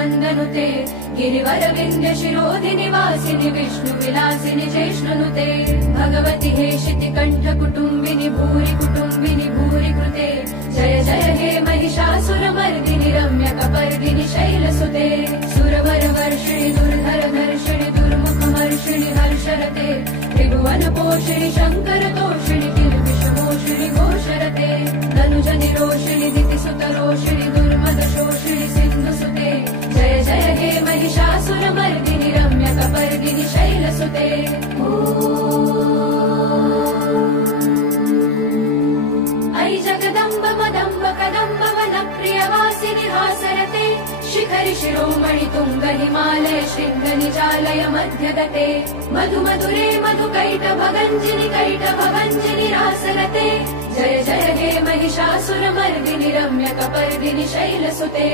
नन्दनुते गिरिवर विन्ध्य शिरोधिनि वासिनि विष्णु विलासिनि चेष्णुनुते भगवति हेशिति कण्ठ कुटुम्बिनि भूरि कृते जय जय हे महिषासुरमर्दिनि रम्यकपर्दिनि शैलसुते सुरवर वर्षिणि दुर्धर धर्षिणि दुर्मुखमर्षिणि हर्षरते त्रिभुवन पोषिणि शङ्कर तोषिणि किल्बिषमोषिणि घोषरते धनुजनि रोषिणि दितिसुत रोषिणि दुर्मद शोषिणि सिन्धुसुते जय जय हे महिषासुरमर्दिनि रम्यकपर्दिनि शैलसुते ऐ जगदम्ब मदम्ब कदम्ब वनप्रियवासिनि हासरते शिखरि शिरोमणि तुङ्ग हिमालय शृङ्ग निजालय मध्यगते मधु मधुरे मधुकैटभगञ्जिनि रासरते जय जय हे महिषासुरमर्दिनि रम्यकपर्दिनि शैलसुते